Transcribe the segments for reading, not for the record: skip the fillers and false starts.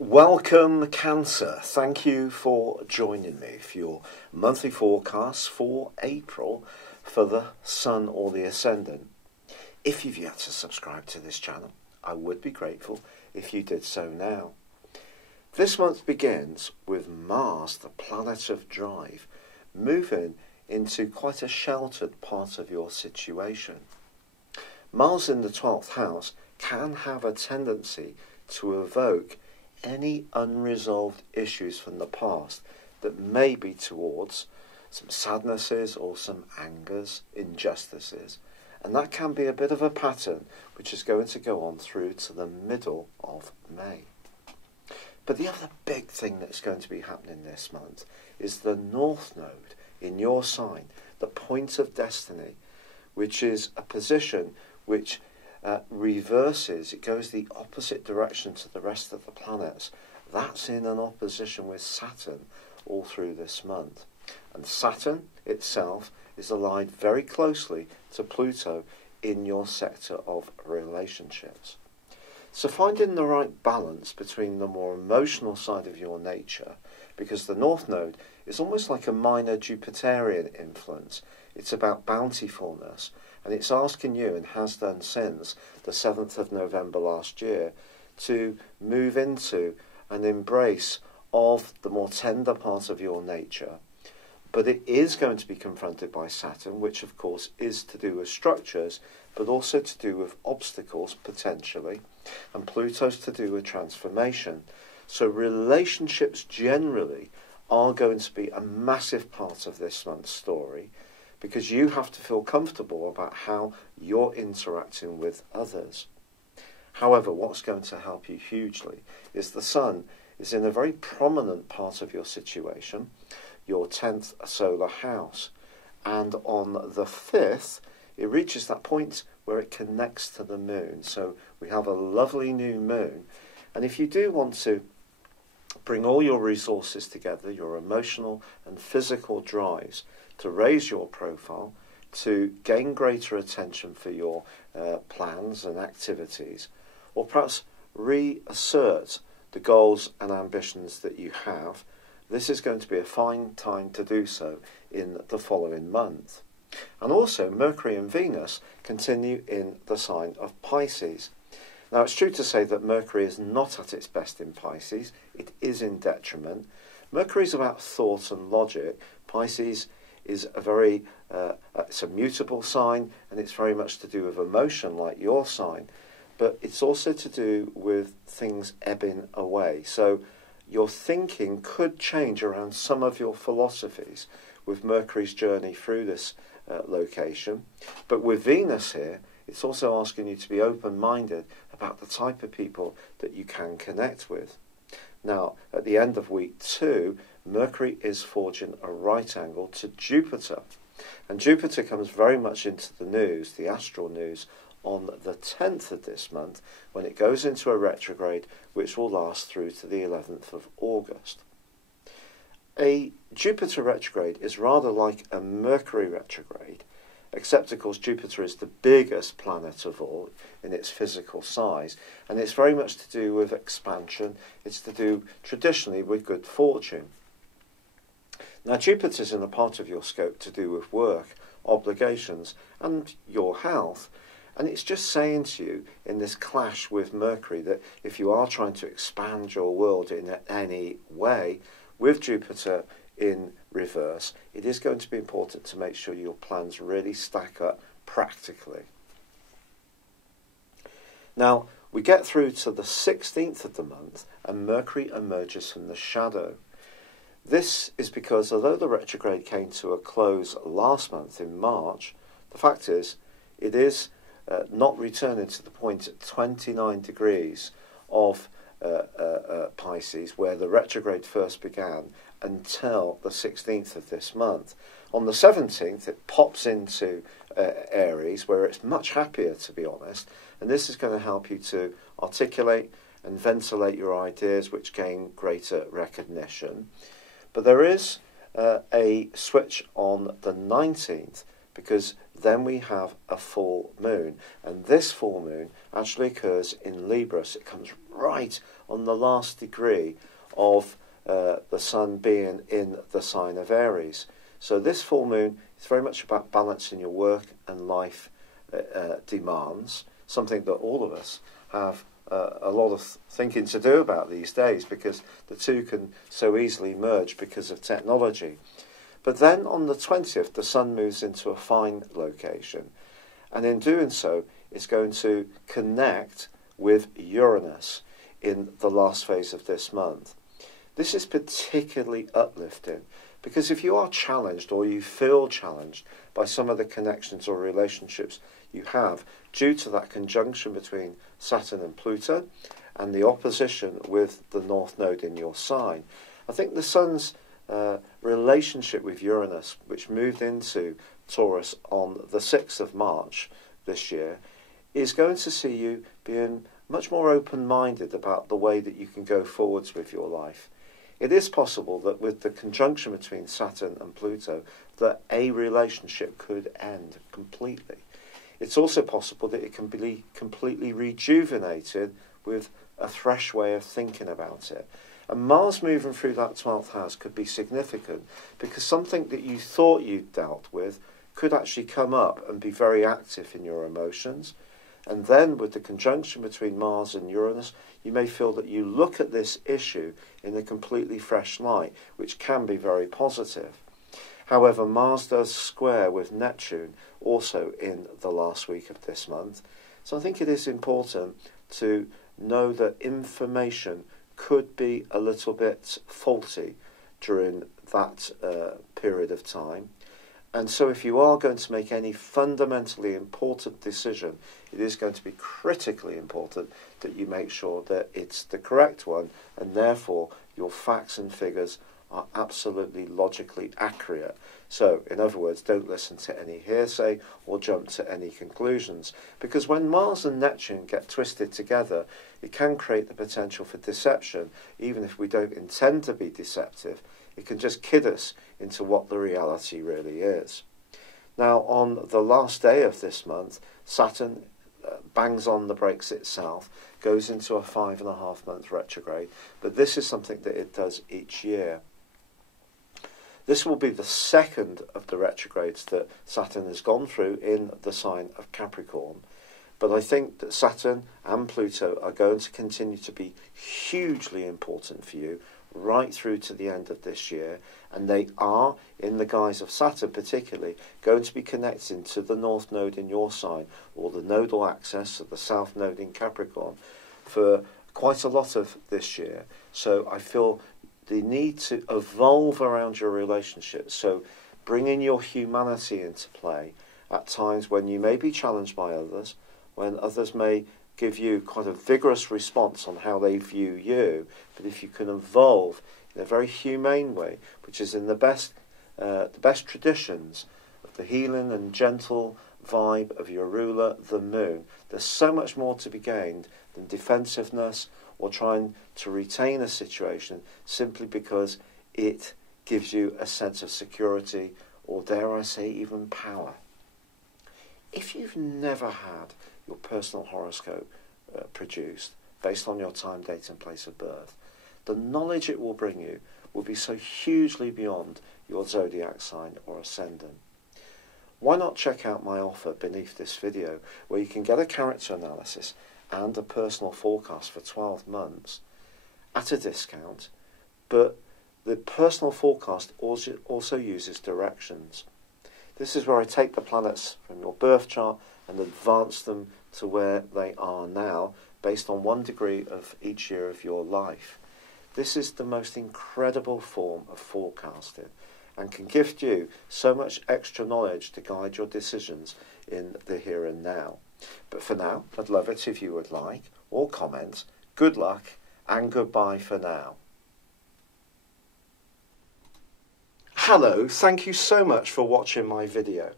Welcome, Cancer. Thank you for joining me for your monthly forecast for April for the Sun or the Ascendant. If you've yet to subscribe to this channel, I would be grateful if you did so now. This month begins with Mars, the planet of drive, moving into quite a sheltered part of your situation. Mars in the 12th house can have a tendency to evoke any unresolved issues from the past that may be towards some sadnesses or some angers, injustices, and that can be a bit of a pattern which is going to go on through to the middle of May. But the other big thing that's going to be happening this month is the North Node in your sign, the point of destiny, which is a position which reverses, it goes the opposite direction to the rest of the planets. That's in an opposition with Saturn all through this month. And Saturn itself is aligned very closely to Pluto in your sector of relationships. So finding the right balance between the more emotional side of your nature, because the North Node is almost like a minor Jupiterian influence. It's about bountifulness, and it's asking you, and has done since the 7th of November last year, to move into an embrace of the more tender part of your nature. But it is going to be confronted by Saturn, which of course is to do with structures, but also to do with obstacles potentially, and Pluto's to do with transformation. So relationships generally are going to be a massive part of this month's story, because you have to feel comfortable about how you're interacting with others. However, what's going to help you hugely is the Sun is in a very prominent part of your situation, your 10th solar house. And on the 5th, it reaches that point where it connects to the moon. So we have a lovely new moon. And if you do want to bring all your resources together, your emotional and physical drives, to raise your profile, to gain greater attention for your plans and activities, or perhaps reassert the goals and ambitions that you have, this is going to be a fine time to do so in the following month. And also, Mercury and Venus continue in the sign of Pisces. Now, it's true to say that Mercury is not at its best in Pisces. It is in detriment. Mercury is about thought and logic. Pisces is it's a mutable sign, and it's very much to do with emotion, like your sign. But it's also to do with things ebbing away. So your thinking could change around some of your philosophies with Mercury's journey through this location. But with Venus here, it's also asking you to be open-minded about the type of people that you can connect with. Now, at the end of week 2, Mercury is forging a right angle to Jupiter. And Jupiter comes very much into the news, the astral news, on the 10th of this month, when it goes into a retrograde, which will last through to the 11th of August. A Jupiter retrograde is rather like a Mercury retrograde, except of course Jupiter is the biggest planet of all in its physical size, and it's very much to do with expansion. It's to do traditionally with good fortune. Now Jupiter's in a part of your scope to do with work, obligations, and your health, and it's just saying to you in this clash with Mercury that if you are trying to expand your world in any way, with Jupiter in reverse, it is going to be important to make sure your plans really stack up practically. Now, we get through to the 16th of the month, and Mercury emerges from the shadow. This is because although the retrograde came to a close last month in March, the fact is it is not returning to the point at 29 degrees of Pisces, where the retrograde first began, until the 16th of this month. On the 17th, it pops into Aries, where it's much happier, to be honest, and this is going to help you to articulate and ventilate your ideas, which gain greater recognition. But there is a switch on the 19th, because then we have a full moon. And this full moon actually occurs in Libra. It comes right on the last degree of the sun being in the sign of Aries. So this full moon is very much about balancing your work and life demands, something that all of us have a lot of thinking to do about these days, because the two can so easily merge because of technology. But then on the 20th, the sun moves into a fine location, and in doing so, it's going to connect with Uranus in the last phase of this month. This is particularly uplifting, because if you are challenged or you feel challenged by some of the connections or relationships you have due to that conjunction between Saturn and Pluto and the opposition with the North Node in your sign, I think the sun's relationship with Uranus, which moved into Taurus on the 6th of March this year, is going to see you being much more open-minded about the way that you can go forwards with your life. It is possible that with the conjunction between Saturn and Pluto, that a relationship could end completely. It's also possible that it can be completely rejuvenated with a fresh way of thinking about it. And Mars moving through that 12th house could be significant, because something that you thought you'd dealt with could actually come up and be very active in your emotions. And then with the conjunction between Mars and Uranus, you may feel that you look at this issue in a completely fresh light, which can be very positive. However, Mars does square with Neptune also in the last week of this month. So I think it is important to know that information could be a little bit faulty during that period of time. And so if you are going to make any fundamentally important decision, it is going to be critically important that you make sure that it's the correct one, and therefore your facts and figures are absolutely logically accurate. So, in other words, don't listen to any hearsay or jump to any conclusions, because when Mars and Neptune get twisted together, it can create the potential for deception. Even if we don't intend to be deceptive, it can just kid us into what the reality really is. Now, on the last day of this month, Saturn bangs on the brakes itself, goes into a 5.5-month retrograde, but this is something that it does each year. This will be the second of the retrogrades that Saturn has gone through in the sign of Capricorn. But I think that Saturn and Pluto are going to continue to be hugely important for you right through to the end of this year. And they are, in the guise of Saturn particularly, going to be connecting to the North Node in your sign, or the nodal axis of the South Node in Capricorn, for quite a lot of this year. So I feel the need to evolve around your relationships, so bringing your humanity into play at times when you may be challenged by others, when others may give you quite a vigorous response on how they view you, but if you can evolve in a very humane way, which is in the best traditions of the healing and gentle vibe of your ruler, the moon, there's so much more to be gained than defensiveness or trying to retain a situation simply because it gives you a sense of security, or dare I say even power. If you've never had your personal horoscope produced based on your time, date and place of birth, the knowledge it will bring you will be so hugely beyond your zodiac sign or ascendant. Why not check out my offer beneath this video, where you can get a character analysis and a personal forecast for 12 months at a discount, but the personal forecast also uses directions. This is where I take the planets from your birth chart and advance them to where they are now, based on 1 degree of each year of your life. This is the most incredible form of forecasting, and can gift you so much extra knowledge to guide your decisions in the here and now. But for now, I'd love it if you would like or comment. Good luck and goodbye for now. Hello, thank you so much for watching my video.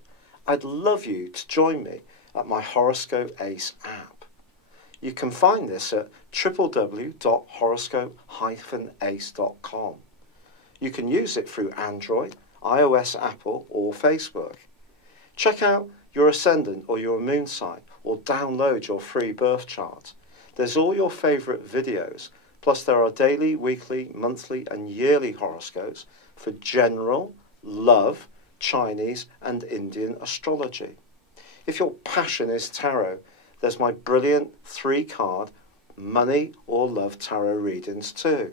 I'd love you to join me at my Horoscope Ace app. You can find this at www.horoscope-ace.com. You can use it through Android, iOS, Apple or Facebook. Check out your ascendant or your moon sign, or download your free birth chart. There's all your favourite videos, plus there are daily, weekly, monthly and yearly horoscopes for general, love, Chinese and Indian astrology. If your passion is tarot, there's my brilliant 3-card money or love tarot readings too.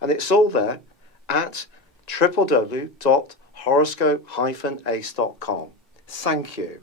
And it's all there at www.horoscope-ace.com. Thank you.